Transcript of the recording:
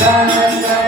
da da